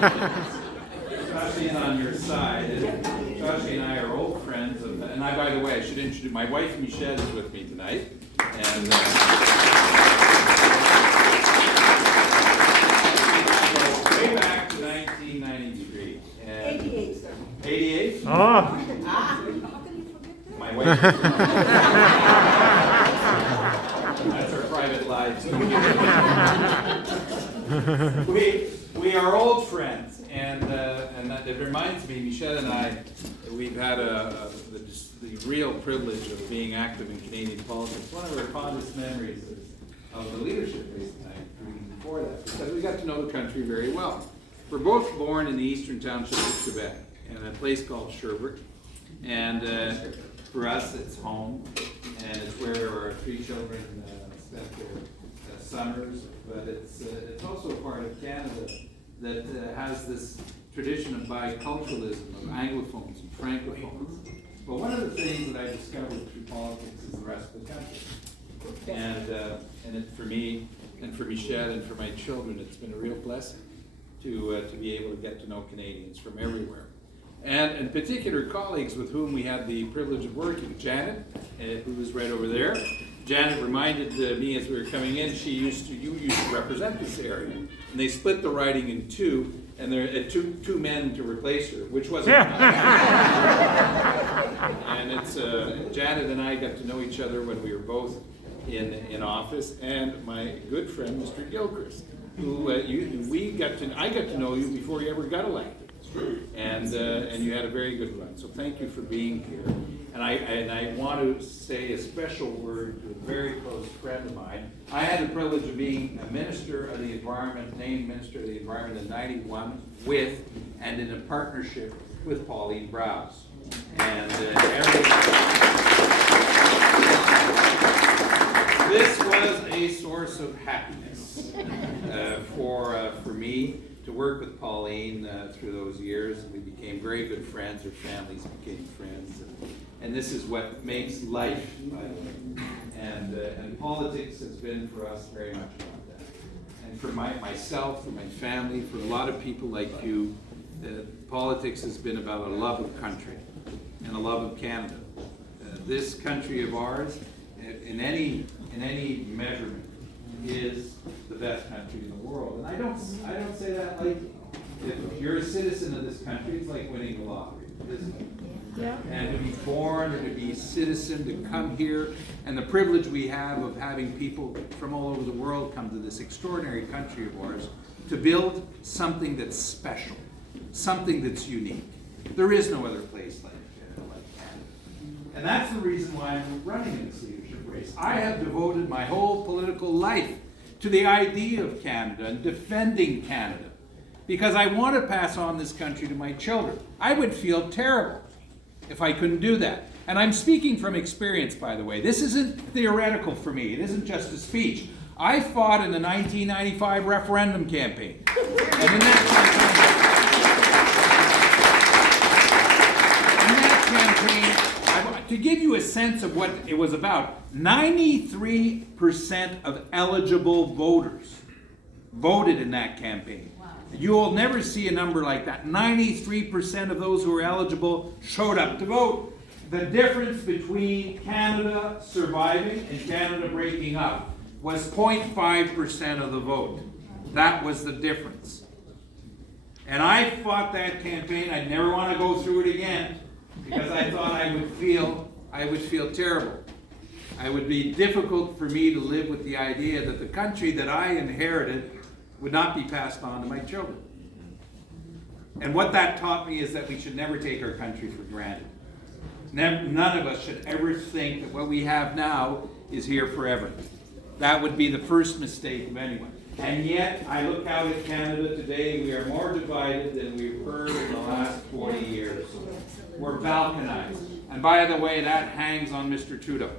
Joshie on your side, and Joshie and I are old friends. And I, by the way, I should introduce my wife Michelle is with me tonight, and so way back to 1993. And 88, sir. 88. Oh. My wife. That's our private lives. We are old friends, and that, it reminds me, Michelle and I, we've had the real privilege of being active in Canadian politics. One of our fondest memories is of the leadership race tonight, before that, because we got to know the country very well. We're both born in the eastern township of Quebec, in a place called Sherbrooke, and for us it's home, and it's where our three children spent their summers, but it's also a part of Canada that has this tradition of biculturalism, of Anglophones and Francophones. But one of the things that I discovered through politics is the rest of the country. And it, for me, and for Michelle, and for my children, it's been a real blessing to be able to get to know Canadians from everywhere. And in particular, colleagues with whom we had the privilege of working. Janet, who was right over there. Janet reminded me as we were coming in, you used to represent this area. And they split the riding in two, and there it took two men to replace her, which wasn't And it's Janet and I got to know each other when we were both in office, and my good friend, Mr. Gilchrist, who I got to know you before you ever got elected. And you had a very good run. So thank you for being here. And I want to say a special word to a very close friend of mine. I had the privilege of being a Minister of the Environment, named Minister of the Environment in '91 with and in a partnership with Pauline Browse. And this was a source of happiness for me to work with Pauline through those years. We became very good friends, our families became friends, and this is what makes life, by the way. And politics has been for us very much about that. And for myself, for my family, for a lot of people like you, politics has been about a love of country and a love of Canada. This country of ours, in any measurement, is the best country in the world. And I don't say that lightly. If you're a citizen of this country, it's like winning the lottery, isn't it? Yeah. And to be born and to be a citizen, to come here, and the privilege we have of having people from all over the world come to this extraordinary country of ours to build something that's special, something that's unique. There is no other place like Canada. And that's the reason why I'm running in this leadership race. I have devoted my whole political life to the idea of Canada and defending Canada, because I want to pass on this country to my children. I would feel terrible if I couldn't do that. And I'm speaking from experience, by the way. This isn't theoretical for me. It isn't just a speech. I fought in the 1995 referendum campaign. And in that campaign, to give you a sense of what it was about, 93% of eligible voters voted in that campaign. Wow. You will never see a number like that. 93% of those who were eligible showed up to vote. The difference between Canada surviving and Canada breaking up was 0.5% of the vote. That was the difference. And I fought that campaign. I'd never want to go through it again, because I thought I would feel terrible. It would be difficult for me to live with the idea that the country that I inherited would not be passed on to my children. And what that taught me is that we should never take our country for granted. None of us should ever think that what we have now is here forever. That would be the first mistake of anyone. And yet, I look out at Canada today, we are more divided than we've heard in the last 40 years. We're balkanized. And by the way, that hangs on Mr. Trudeau.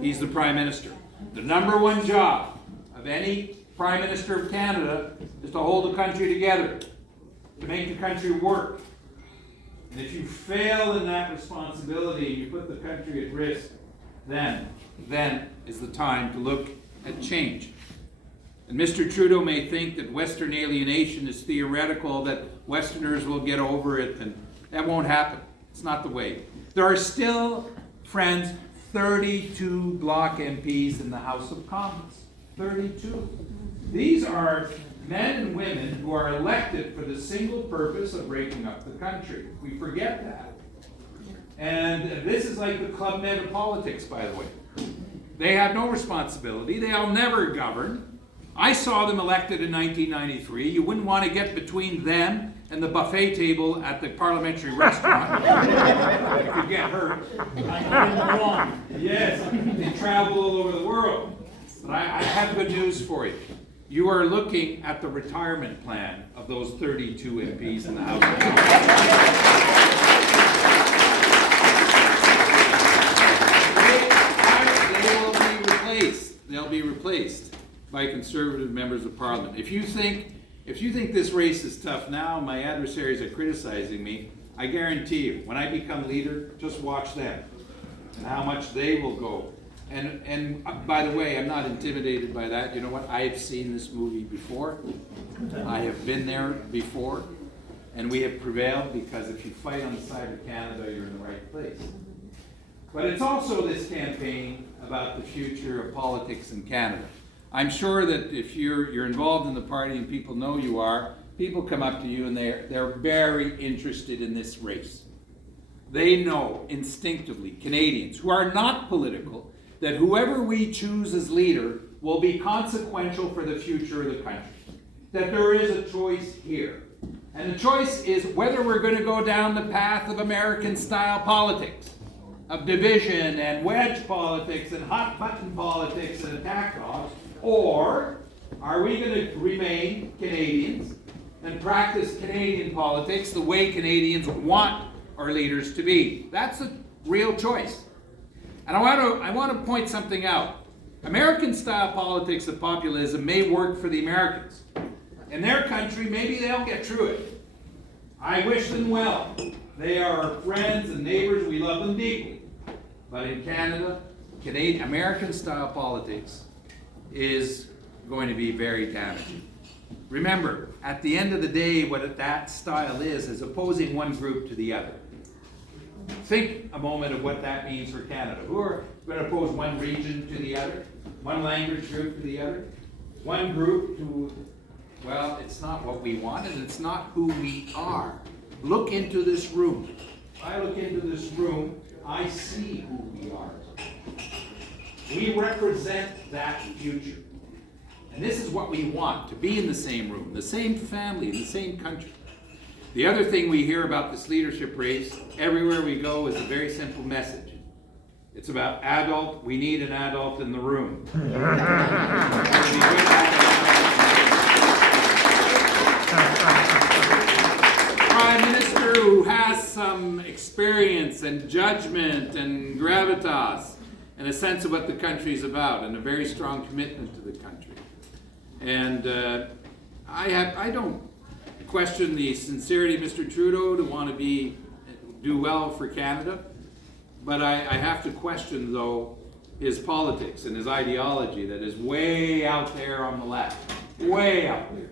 He's the Prime Minister. The number one job of any Prime Minister of Canada is to hold the country together, to make the country work. And if you fail in that responsibility and you put the country at risk, then is the time to look at change. And Mr. Trudeau may think that Western alienation is theoretical, that Westerners will get over it, and that won't happen. It's not the way. There are still, friends, 32 Bloc MPs in the House of Commons. 32. These are men and women who are elected for the single purpose of breaking up the country. We forget that. And this is like the Club Med of politics, by the way. They have no responsibility. They'll never govern. I saw them elected in 1993. You wouldn't want to get between them and the buffet table at the parliamentary restaurant. You could get hurt. Yes, they travel all over the world. But I have good news for you. You are looking at the retirement plan of those 32 MPs in the House of Commons. They'll be replaced by Conservative members of Parliament. If you think this race is tough now, my adversaries are criticizing me, I guarantee you, when I become leader, just watch them and how much they will go. And by the way, I'm not intimidated by that. You know what? I have seen this movie before. I have been there before. And we have prevailed because if you fight on the side of Canada, you're in the right place. But it's also this campaign about the future of politics in Canada. I'm sure that if you're involved in the party and people know you are, people come up to you and they're very interested in this race. They know instinctively, Canadians who are not political, that whoever we choose as leader will be consequential for the future of the country. That there is a choice here. And the choice is whether we're going to go down the path of American-style politics, of division and wedge politics and hot-button politics and attack dogs, or are we going to remain Canadians and practice Canadian politics the way Canadians want our leaders to be? That's a real choice. And I want to point something out. American-style politics of populism may work for the Americans. In their country, maybe they'll get through it. I wish them well. They are our friends and neighbors. We love them deeply. But in Canada, American-style politics is going to be very damaging. Remember, at the end of the day, what that style is opposing one group to the other. Think a moment of what that means for Canada. Who are going to oppose one region to the other? One language group to the other? One group to, well, it's not what we want and it's not who we are. Look into this room. If I look into this room, I see who we are. We represent that future. And this is what we want, to be in the same room, the same family, in the same country. The other thing we hear about this leadership race, everywhere we go, is a very simple message. It's about we need an adult in the room. Prime Minister who has some experience and judgment and gravitas and a sense of what the country is about and a very strong commitment to the country. And I don't question the sincerity of Mr. Trudeau to want to do well for Canada, but I have to question, though, his politics and his ideology that is way out there on the left, way out there,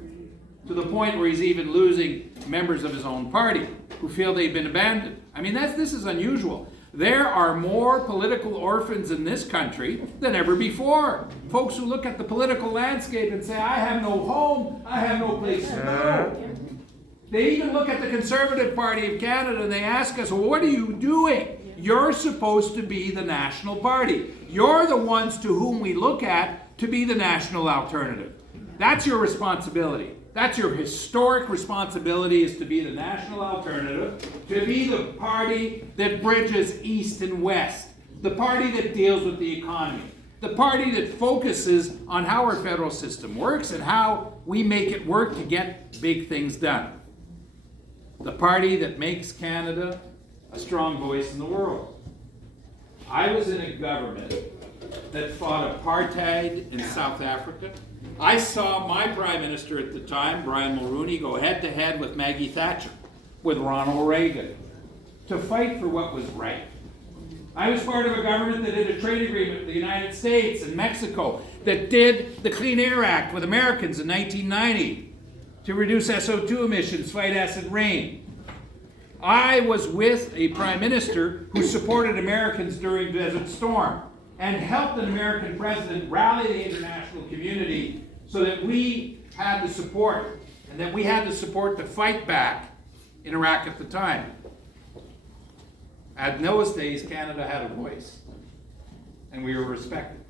to the point where he's even losing members of his own party who feel they've been abandoned. I mean, this is unusual. There are more political orphans in this country than ever before. Folks who look at the political landscape and say, I have no home, I have no place to go. They even look at the Conservative Party of Canada and they ask us, well, what are you doing? You're supposed to be the national party. You're the ones to whom we look at to be the national alternative. That's your responsibility. That's your historic responsibility, is to be the national alternative, to be the party that bridges east and west, the party that deals with the economy, the party that focuses on how our federal system works and how we make it work to get big things done. The party that makes Canada a strong voice in the world. I was in a government that fought apartheid in South Africa. I saw my Prime Minister at the time, Brian Mulroney, go head-to-head with Maggie Thatcher, with Ronald Reagan, to fight for what was right. I was part of a government that did a trade agreement with the United States and Mexico that did the Clean Air Act with Americans in 1990 to reduce SO2 emissions, fight acid rain. I was with a prime minister who supported Americans during Desert Storm and helped an American president rally the international community so that we had the support, and that we had the support to fight back in Iraq at the time. In those days, Canada had a voice, and we were respected.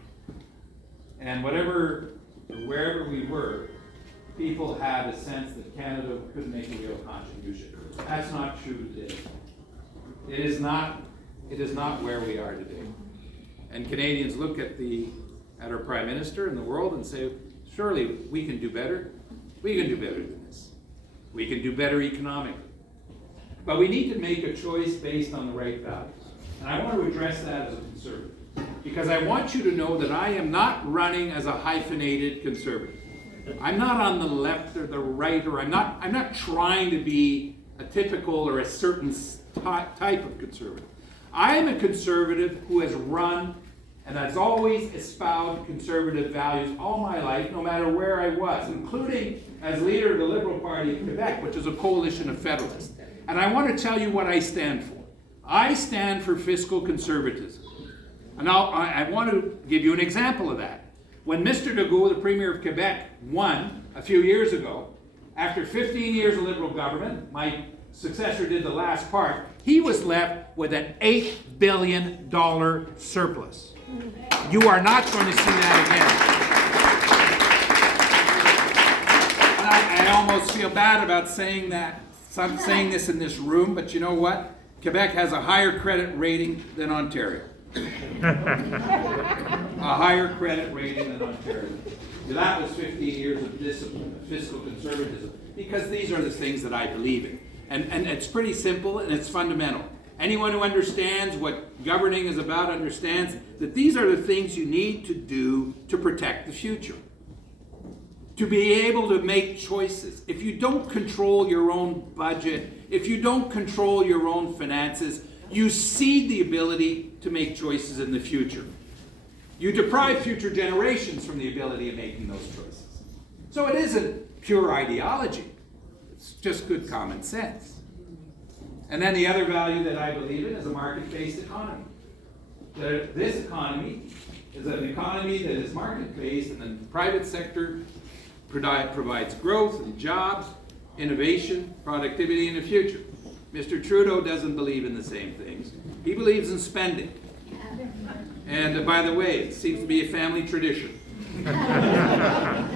And wherever we were, people had a sense that Canada could make a real contribution. That's not true today. It is not where we are today. And Canadians look at our Prime Minister and the world and say, surely we can do better. We can do better than this. We can do better economically. But we need to make a choice based on the right values. And I want to address that as a conservative, because I want you to know that I am not running as a hyphenated conservative. I'm not on the left or the right, or I'm not trying to be a typical or a certain type of conservative. I am a conservative who has run and has always espoused conservative values all my life, no matter where I was, including as leader of the Liberal Party of Quebec, which is a coalition of federalists. And I want to tell you what I stand for. I stand for fiscal conservatism. And I want to give you an example of that. When Mr. Legault, the Premier of Quebec, won a few years ago, after 15 years of Liberal government, my successor did the last part, he was left with an $8 billion surplus. You are not going to see that again. And I almost feel bad about saying that. I'm saying this in this room, but you know what? Quebec has a higher credit rating than Ontario. A higher credit rating than Ontario. That was 15 years of discipline, of fiscal conservatism, because these are the things that I believe in. And it's pretty simple and it's fundamental. Anyone who understands what governing is about understands that these are the things you need to do to protect the future. To be able to make choices. If you don't control your own budget, if you don't control your own finances, you cede the ability to make choices in the future. You deprive future generations from the ability of making those choices. So it isn't pure ideology. It's just good common sense. And then the other value that I believe in is a market-based economy. This economy is an economy that is market-based, and the private sector provides growth and jobs, innovation, productivity in the future. Mr. Trudeau doesn't believe in the same things. He believes in spending. And by the way, it seems to be a family tradition. And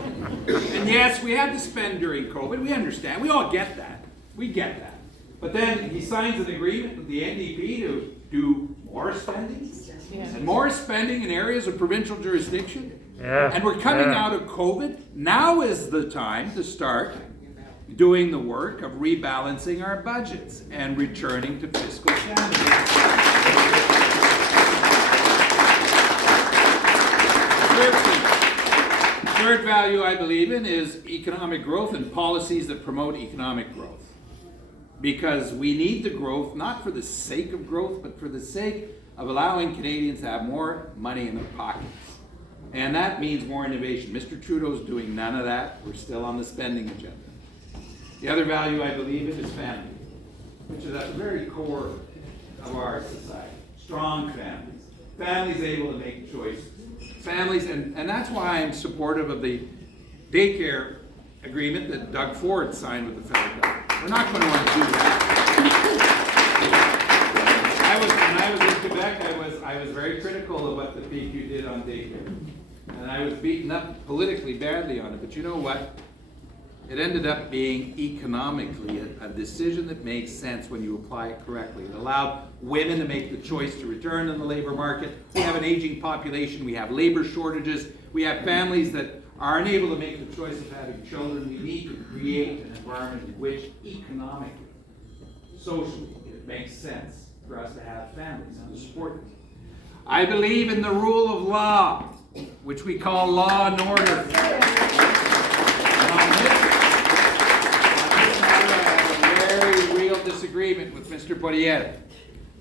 yes, we had to spend during COVID. We understand. We all get that. We get that. But then he signs an agreement with the NDP to do more spending. And more spending in areas of provincial jurisdiction. Yeah. And we're coming out of COVID. Now is the time to start doing the work of rebalancing our budgets and returning to fiscal sanity. Third value I believe in is economic growth and policies that promote economic growth. Because we need the growth, not for the sake of growth, but for the sake of allowing Canadians to have more money in their pockets. And that means more innovation. Mr. Trudeau's doing none of that. We're still on the spending agenda. The other value I believe in is family, which is at the very core of our society. Strong families. Families able to make choices. Families, and that's why I'm supportive of the daycare agreement that Doug Ford signed with the federal government. We're not going to want to do that. When I was in Quebec, I was very critical of what the PQ did on daycare. And I was beaten up politically badly on it. But you know what? It ended up being economically a decision that makes sense when you apply it correctly. It allowed women to make the choice to return to the labor market. We have an aging population. We have labor shortages. We have families that are unable to make the choice of having children. We need to create an environment in which economically, socially, it makes sense for us to have families and to support them. I believe in the rule of law, which we call law and order. And on this matter, I have a very real disagreement with Mr. Poirier.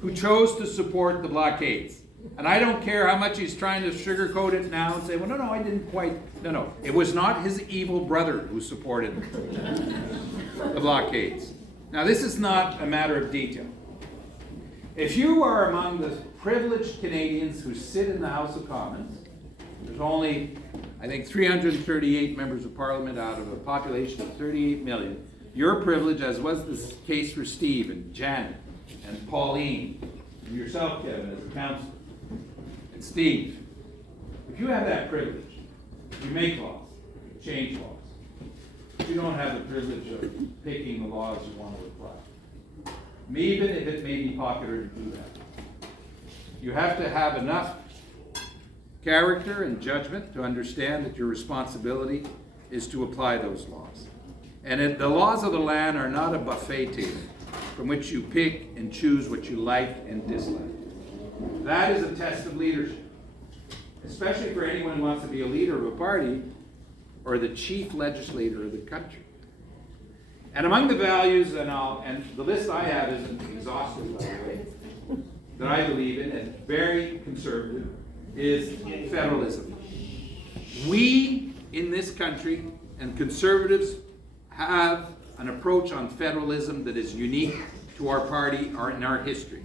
who chose to support the blockades. And I don't care how much he's trying to sugarcoat it now and say, well, no, I didn't quite. No. It was not his evil brother who supported the blockades. Now, this is not a matter of detail. If you are among the privileged Canadians who sit in the House of Commons, there's only, I think, 338 members of Parliament out of a population of 38 million. Your privilege, as was the case for Steve and Janet and Pauline and yourself, Kevin, as a councillor, and Steve, if you have that privilege, you make laws, you change laws. But you don't have the privilege of picking the laws you want to apply. Even if it may be popular to do that. You have to have enough character and judgment to understand that your responsibility is to apply those laws. And the laws of the land are not a buffet table from which you pick and choose what you like and dislike. That is a test of leadership, especially for anyone who wants to be a leader of a party or the chief legislator of the country. And among the values, and the list I have isn't exhaustive, by the way, that I believe in, and very conservative, is federalism. We in this country and conservatives have an approach on federalism that is unique to our party or in our history.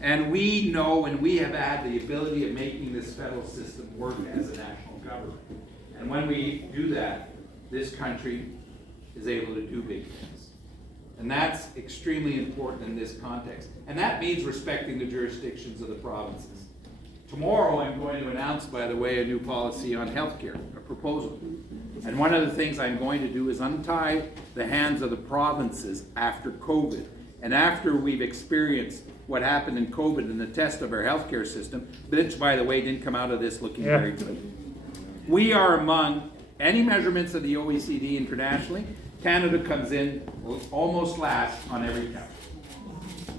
And we know and we have had the ability of making this federal system work as a national government. And when we do that, this country is able to do big things. And that's extremely important in this context. And that means respecting the jurisdictions of the provinces. Tomorrow I'm going to announce, by the way, a new policy on healthcare, a proposal. And one of the things I'm going to do is untie the hands of the provinces after COVID. And after we've experienced what happened in COVID and the test of our healthcare system, which, by the way, didn't come out of this looking very good. We are among any measurements of the OECD internationally. Canada comes in almost last on every count.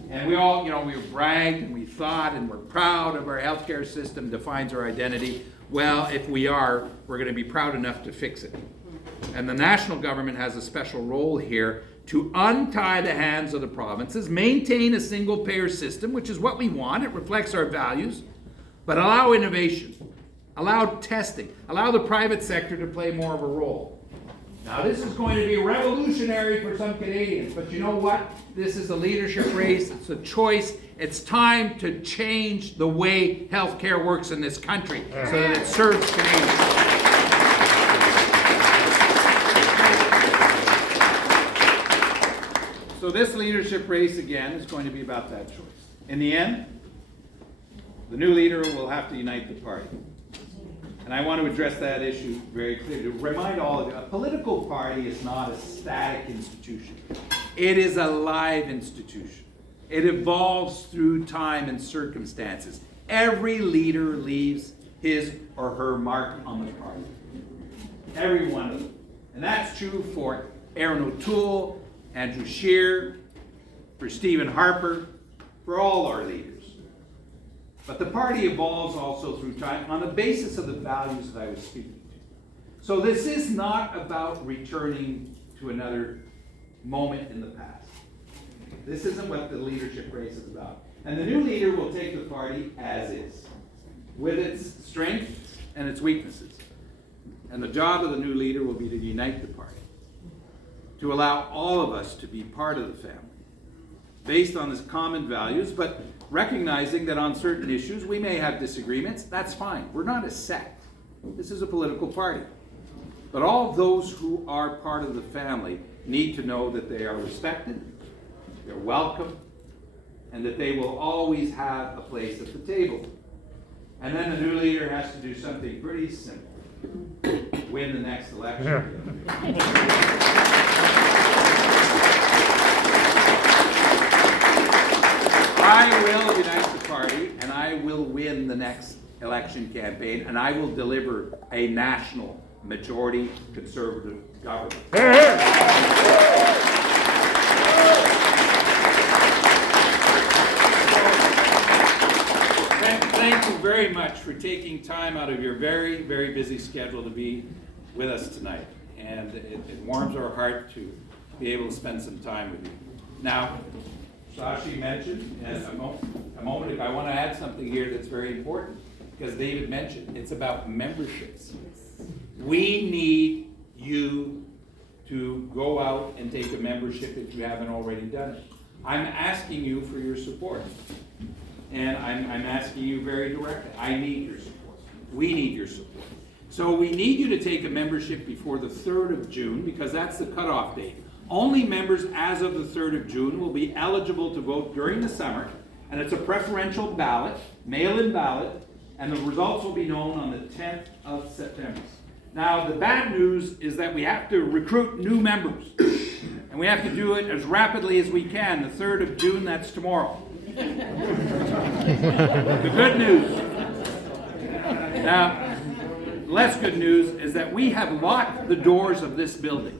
And we all, we bragged and we thought and we're proud of our healthcare system, defines our identity. Well, if we are, we're going to be proud enough to fix it. And the national government has a special role here to untie the hands of the provinces, maintain a single payer system, which is what we want, it reflects our values, but allow innovation, allow testing, allow the private sector to play more of a role. Now, this is going to be revolutionary for some Canadians, but you know what? This is a leadership race, it's a choice. It's time to change the way healthcare works in this country so that it serves Canadians. So this leadership race, again, is going to be about that choice. In the end, the new leader will have to unite the party. And I want to address that issue very clearly. To remind all of you, a political party is not a static institution. It is a live institution. It evolves through time and circumstances. Every leader leaves his or her mark on the party. Every one of them. And that's true for Aaron O'Toole, Andrew Scheer, for Stephen Harper, for all our leaders. But the party evolves also through time on the basis of the values that I was speaking to. So this is not about returning to another moment in the past. This isn't what the leadership race is about. And the new leader will take the party as is, with its strengths and its weaknesses. And the job of the new leader will be to unite the party, to allow all of us to be part of the family, based on these common values, but recognizing that on certain issues we may have disagreements. That's fine. We're not a sect. This is a political party. But all those who are part of the family need to know that they are respected, they're welcome, and that they will always have a place at the table. And then the new leader has to do something pretty simple. Win the next election. I will unite the party, and I will win the next election campaign, and I will deliver a national majority conservative government. Thank you very much for taking time out of your very, very busy schedule to be with us tonight. And it warms our heart to be able to spend some time with you. Now, Sashi mentioned, and a moment ago, I want to add something here that's very important, because David mentioned, it's about memberships. We need you to go out and take a membership if you haven't already done it. I'm asking you for your support. And I'm asking you very directly. I need your support. We need your support. So we need you to take a membership before the 3rd of June, because that's the cutoff date. Only members as of the 3rd of June will be eligible to vote during the summer, and it's a preferential ballot, mail-in ballot, and the results will be known on the 10th of September. Now, the bad news is that we have to recruit new members, and we have to do it as rapidly as we can. The 3rd of June, that's tomorrow. The good news, now, less good news is that we have locked the doors of this building.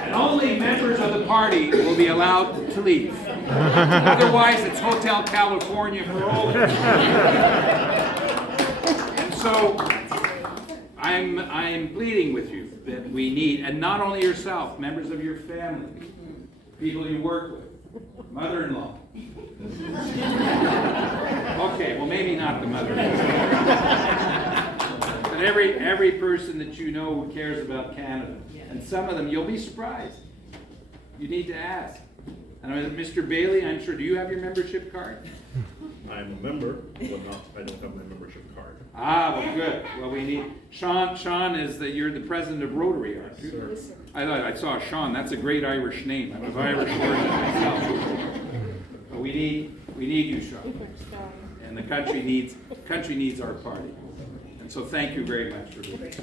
And only members of the party will be allowed to leave. Otherwise, it's Hotel California for all of us. And so, I'm pleading with you that we need, and not only yourself, members of your family, people you work with, mother-in-law. Okay, well, maybe not the mother-in-law. But every person that you know who cares about Canada. And some of them, you'll be surprised. You need to ask. And Mr. Bailey, I'm sure, do you have your membership card? I'm a member, but I don't have my membership card. Ah, well, good. Well, we need, Sean is you're the president of Rotary, aren't you? Sir. I saw Sean, that's a great Irish name. I was Irish origin myself. But we need you, Sean. And the country needs our party. And so thank you very much for this.